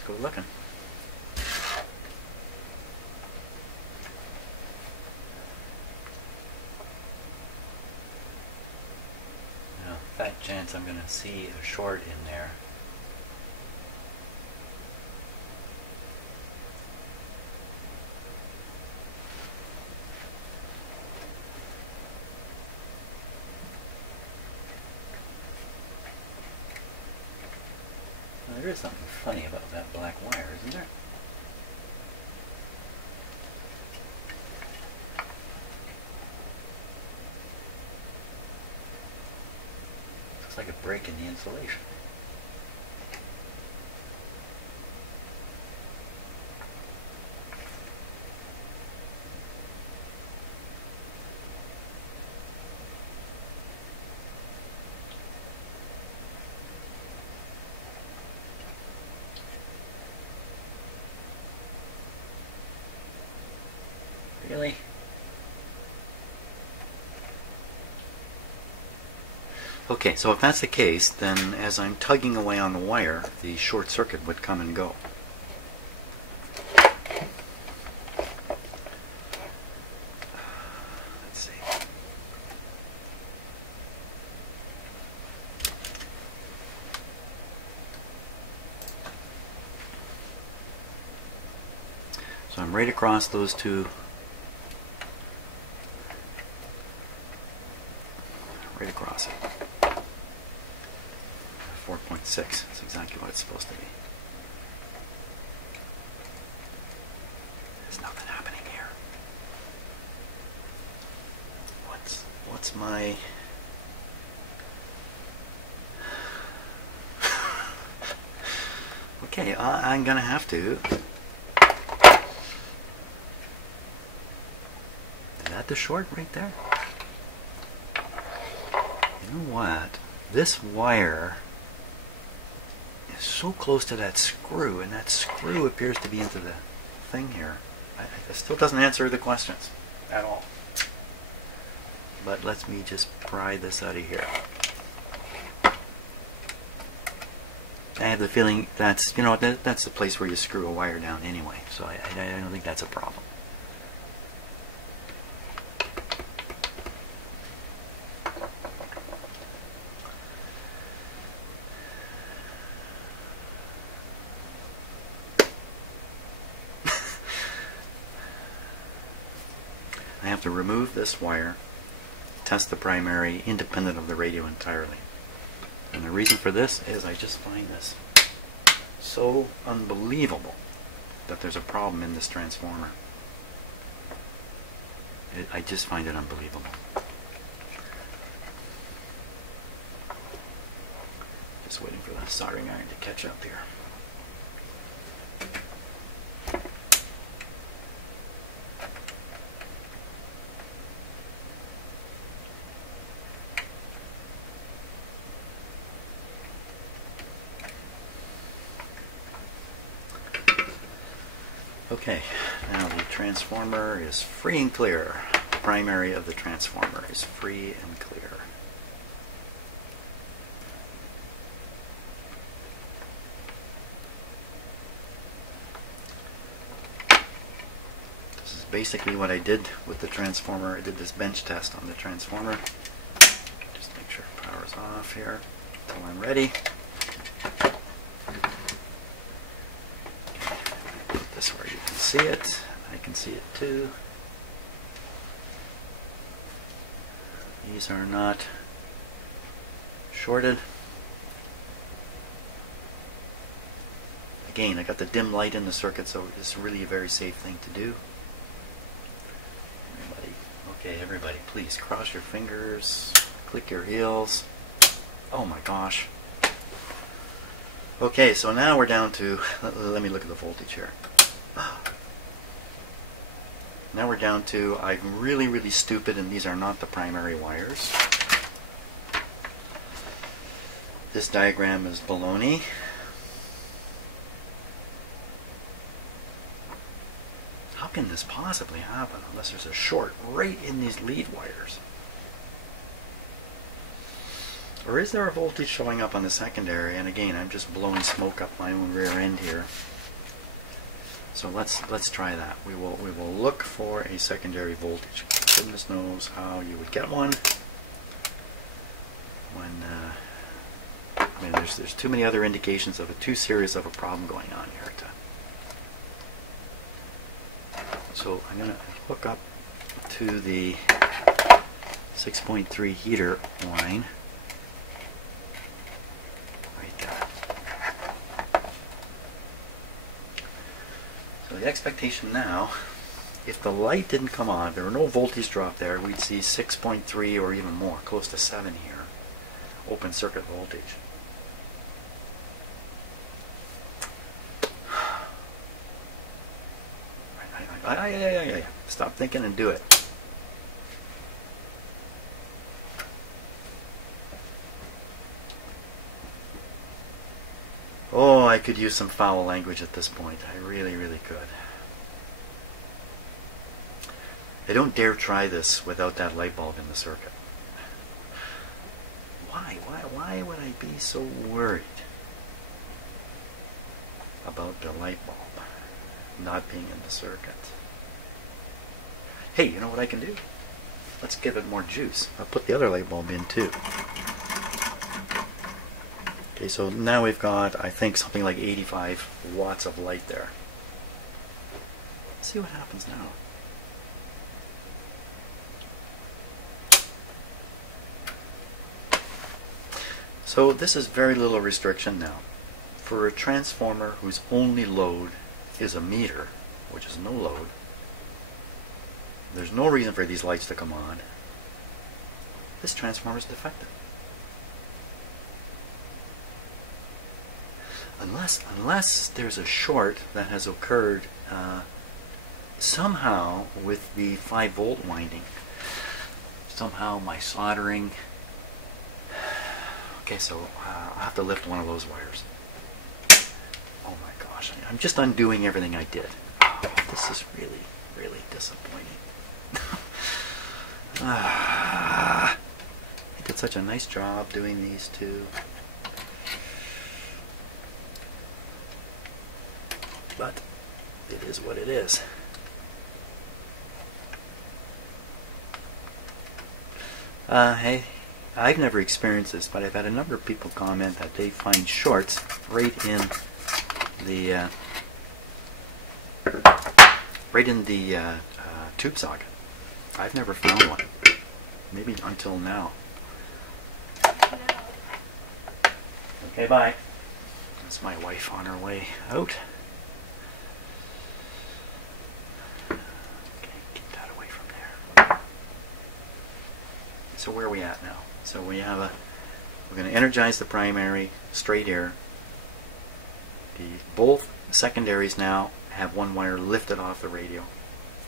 Go looking. Now, fat chance I'm going to see a short in there. There is something funny about that black wire, isn't there? Looks like a break in the insulation. Really? Okay, so if that's the case, then as I'm tugging away on the wire, the short circuit would come and go. Let's see. So I'm right across those two. Right across it. 4.6. That's exactly what it's supposed to be. There's nothing happening here. What's my... Okay, I'm gonna have to... Is that the short right there? You know what? This wire is so close to that screw, and that screw appears to be into the thing here. It still doesn't answer the questions at all. But let me just pry this out of here. I have the feeling that's, you know, that's the place where you screw a wire down anyway, so I don't think that's a problem. I have to remove this wire, test the primary independent of the radio entirely. And the reason for this is I just find this so unbelievable that there's a problem in this transformer. I just find it unbelievable. Just waiting for the soldering iron to catch up here. Okay, now the transformer is free and clear. The primary of the transformer is free and clear. This is basically what I did with the transformer. I did this bench test on the transformer. Just make sure power's off here until I'm ready. This where you can see it. I can see it too. These are not shorted. Again, I got the dim light in the circuit, so it's really a very safe thing to do. Everybody, please cross your fingers, click your heels. Oh my gosh. Okay, so now we're down to, let me look at the voltage here. Now we're down to, I'm really stupid and these are not the primary wires. This diagram is baloney. How can this possibly happen unless there's a short right in these lead wires? Or is there a voltage showing up on the secondary? And again, I'm just blowing smoke up my own rear end here. So let's try that. We will look for a secondary voltage. Goodness knows how you would get one when there's too many other indications of too serious of a problem going on here. So I'm going to hook up to the 6.3 heater line. So the expectation now, if the light didn't come on, if there were no voltage drop there, we'd see 6.3 or even more, close to 7 here, open circuit voltage. Stop thinking and do it. Oh, I could use some foul language at this point. I really could. I don't dare try this without that light bulb in the circuit. Why would I be so worried about the light bulb not being in the circuit? Hey, you know what I can do? Let's give it more juice. I'll put the other light bulb in too. Okay, so now we've got, I think, something like 85 watts of light there. Let's see what happens now. So this is very little restriction now. For a transformer whose only load is a meter, which is no load, there's no reason for these lights to come on. This transformer is defective. Unless there's a short that has occurred somehow with the 5-volt winding. Somehow my soldering. Okay, so I'll have to lift one of those wires. Oh my gosh, I'm just undoing everything I did. Oh, this is really, really disappointing. I did such a nice job doing these two. But it is what it is. Hey, I've never experienced this, but I've had a number of people comment that they find shorts right in the tube socket. I've never found one. Maybe until now. Okay, bye. That's my wife on her way out. So where are we at now? So we have we're going to energize the primary straight here. Both secondaries now have one wire lifted off the radio.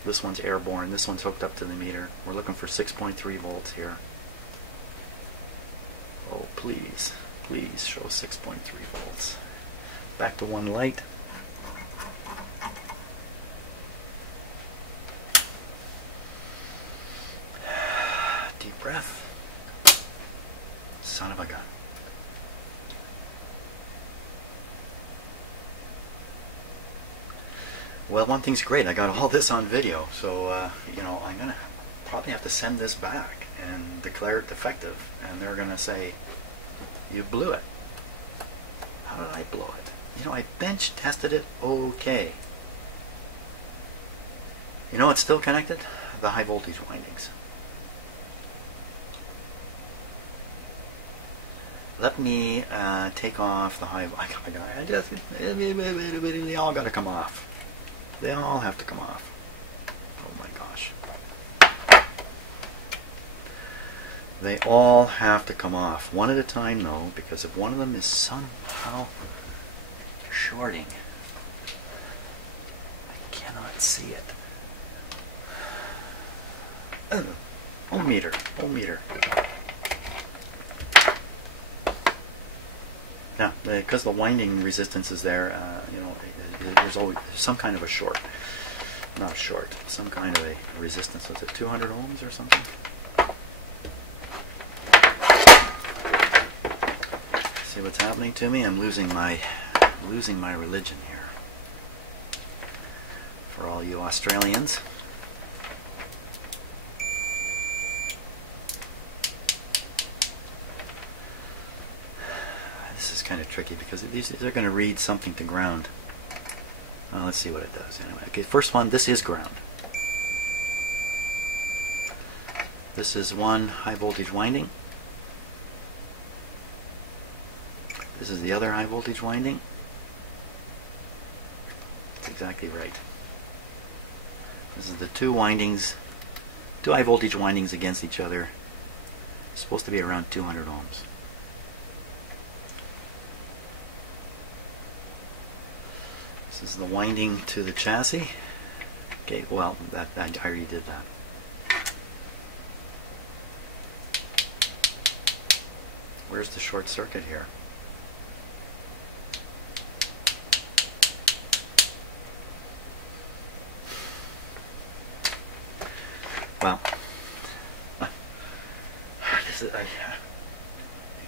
This one's airborne, this one's hooked up to the meter. We're looking for 6.3 volts here. Oh, please, please show 6.3 volts. Back to one light. Deep breath. Son of a gun. Well, one thing's great. I got all this on video, so you know, I'm gonna probably have to send this back and declare it defective, and they're gonna say, "You blew it." How did I blow it? You know, I bench tested it. Okay. You know, it's still connected. The high voltage windings. Let me take off the high. They all got to come off. They all have to come off. Oh my gosh. They all have to come off. One at a time though, because if one of them is somehow shorting, I cannot see it. Oh meter. Oh meter. Now, because the winding resistance is there, you know, there's always some kind of a short. Not a short, some kind of a resistance. Was it 200 ohms or something? See what's happening to me? I'm losing my religion here. For all you Australians. Kind of tricky because these are going to read something to ground. Let's see what it does anyway. Okay, first one, this is ground. This is one high voltage winding. This is the other high voltage winding. That's exactly right. This is the two windings, two high voltage windings against each other. It's supposed to be around 200 ohms. This is the winding to the chassis. Okay, well, I already did that. Where's the short circuit here? Well, this is, I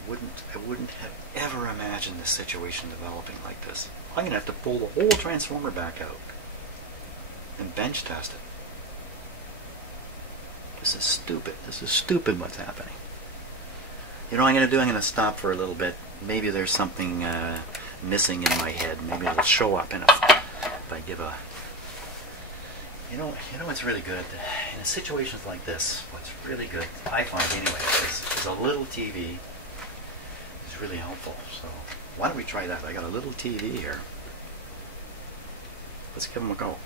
wouldn't have ever imagined this situation developing like this. I'm going to have to pull the whole transformer back out and bench test it. This is stupid. This is stupid what's happening. You know what I'm going to do? I'm going to stop for a little bit. Maybe there's something missing in my head. Maybe it'll show up in if I give a... You know what's really good? In situations like this, what's really good, I find anyway, is a little TV. Is really helpful. So why don't we try that? I got a little TV here. Let's give them a go.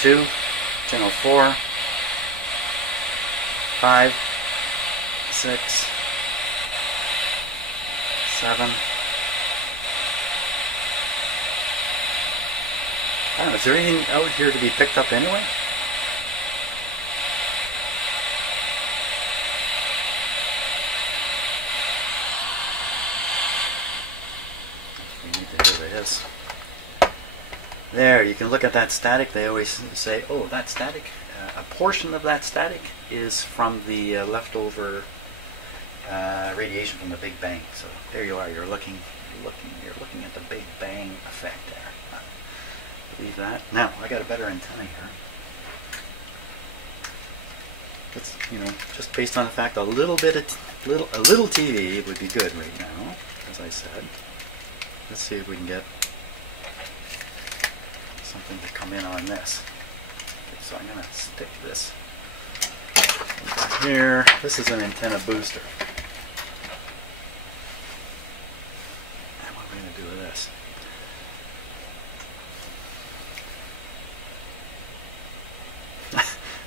Two, channel 4, 5, 6, 7. I don't know, is there anything out here to be picked up anyway? We need to hear this. There, you can look at that static. They always say, oh, that static, a portion of that static is from the leftover radiation from the Big Bang. So there you are. You're looking at the Big Bang effect there. Believe that. Now I got a better antenna here. It's, you know, just based on the fact a little TV would be good right now, as I said. Let's see if we can get something to come in on this. Okay, so I'm going to stick this over here. This is an antenna booster. And what are we going to do with this?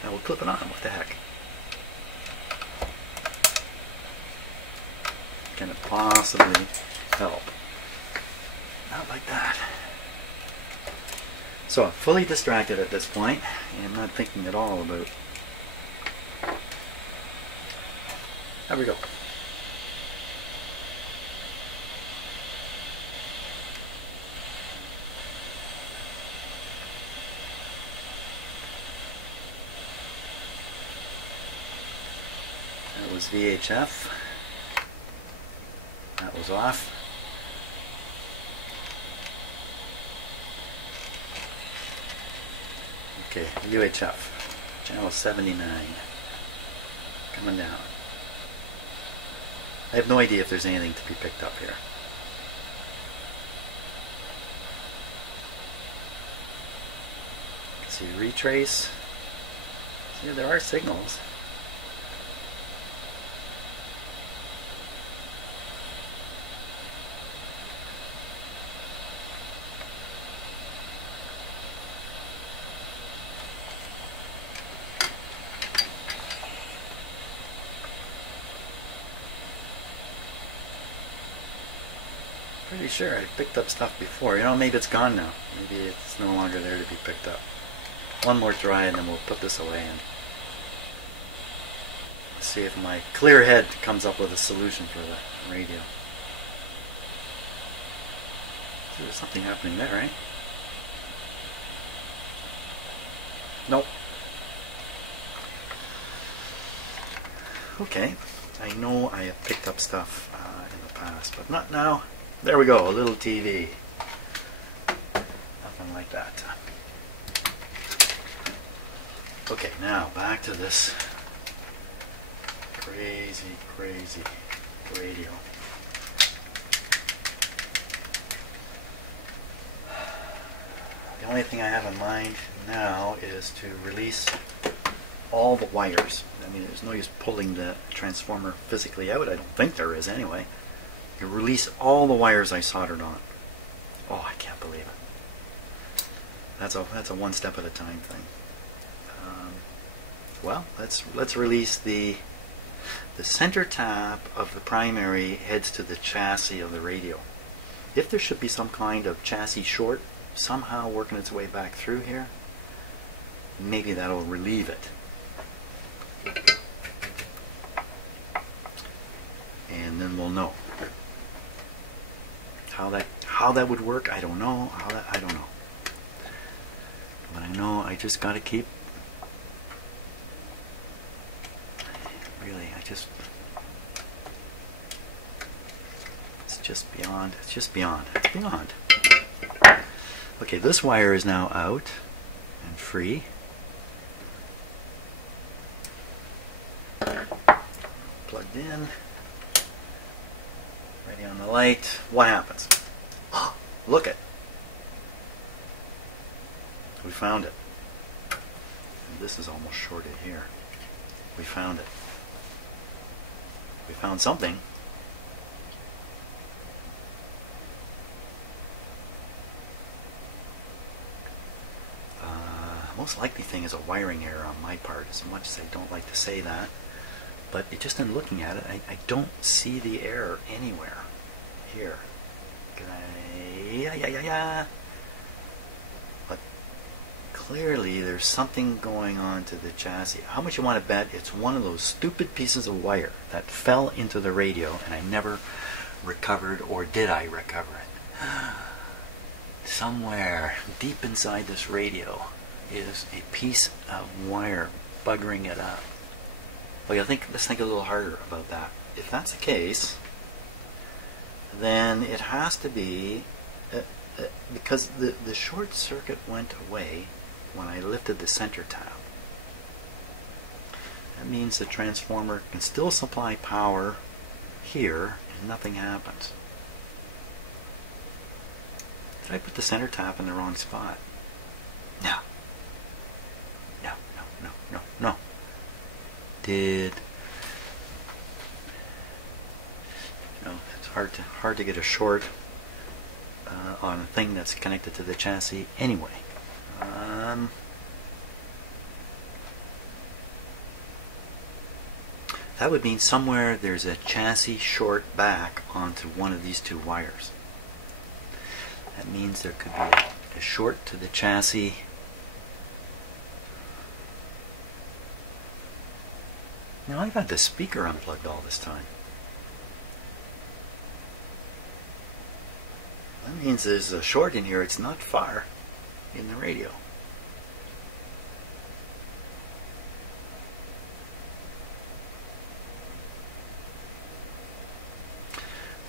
And we'll clip it on. What the heck? Can it possibly help? Not like that. So I'm fully distracted at this point, and I'm not thinking at all about... There we go. That was VHF. That was off. Okay, UHF, channel 79, coming down. I have no idea if there's anything to be picked up here. Let's see, retrace. Yeah, there are signals. Pretty sure I picked up stuff before. You know, maybe it's gone now. Maybe it's no longer there to be picked up. One more try and then we'll put this away and see if my clear head comes up with a solution for the radio. So there's something happening there, right? Nope. Okay. I know I have picked up stuff in the past, but not now. There we go, a little TV. Nothing like that. Okay, now back to this crazy radio. The only thing I have in mind now is to release all the wires. I mean, there's no use pulling the transformer physically out. I don't think there is anyway. You release all the wires I soldered on. Oh, I can't believe it. That's a one step at a time thing. Well, let's release the center tap of the primary heads to the chassis of the radio. If there should be some kind of chassis short somehow working its way back through here, maybe that'll relieve it. And then we'll know. How that would work, I don't know. I don't know. But I know I just got to keep, really, it's just beyond, it's beyond. Okay, this wire is now out and free. Plugged in, ready on the light. What happens? Oh, look it. We found it. And this is almost shorted here. We found it. We found something. Most likely thing is a wiring error on my part, as much as I don't like to say that. But it just in looking at it, I don't see the error anywhere. Here. But clearly there's something going on to the chassis. How much you want to bet it's one of those stupid pieces of wire that fell into the radio and I never recovered, or did I recover it? Somewhere deep inside this radio is a piece of wire buggering it up. Well, let's think a little harder about that. If that's the case, then it has to be because the short circuit went away when I lifted the center tab. That means the transformer can still supply power here and nothing happens. Did I put the center tap in the wrong spot? No. No. Did, it's hard to get a short on a thing that's connected to the chassis anyway. That would mean somewhere there's a chassis short back onto one of these two wires. That means there could be a short to the chassis. Now I've had the speaker unplugged all this time. That means there's a short in here. It's not far in the radio.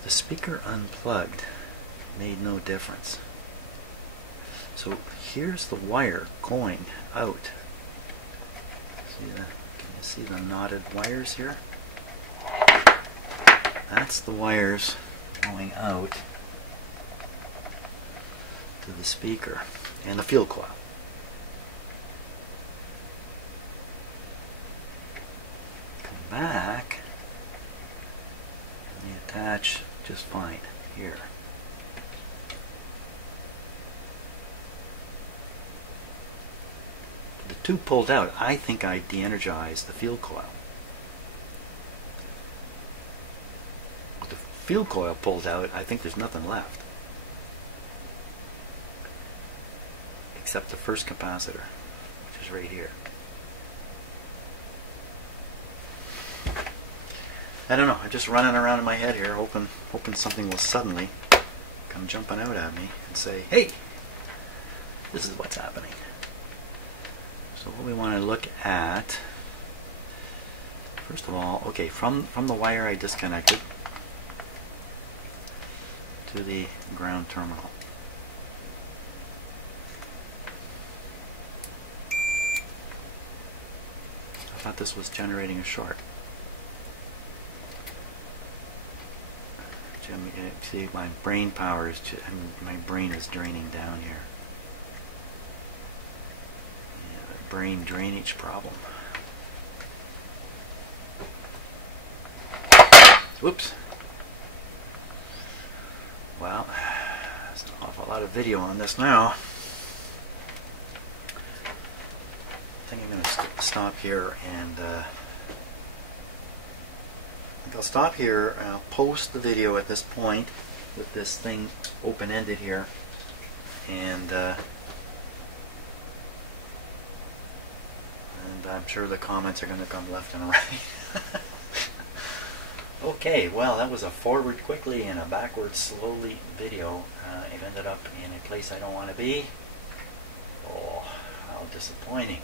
The speaker unplugged made no difference. So here's the wire going out. Can you see the knotted wires here? That's the wires going out to the speaker and the field coil. Come back and they attach just fine here. The two pulled out. I think I de-energized the field coil. With the field coil pulled out, I think there's nothing left. Except the first capacitor, which is right here. I don't know, I'm just running around in my head here, hoping something will suddenly come jumping out at me and say, hey, this is what's happening. So what we want to look at, first of all, okay, from the wire I disconnected to the ground terminal. I thought this was generating a short. See, my brain power is my brain is draining down here. Yeah, a brain drainage problem. Whoops. Well, there's an awful lot of video on this now. I think I'm going to stop here and I'll stop here and I'll post the video at this point with this thing open-ended here, and I'm sure the comments are going to come left and right. Okay, well, that was a forward quickly and a backward slowly video. It ended up in a place I don't want to be. Oh. disappointing.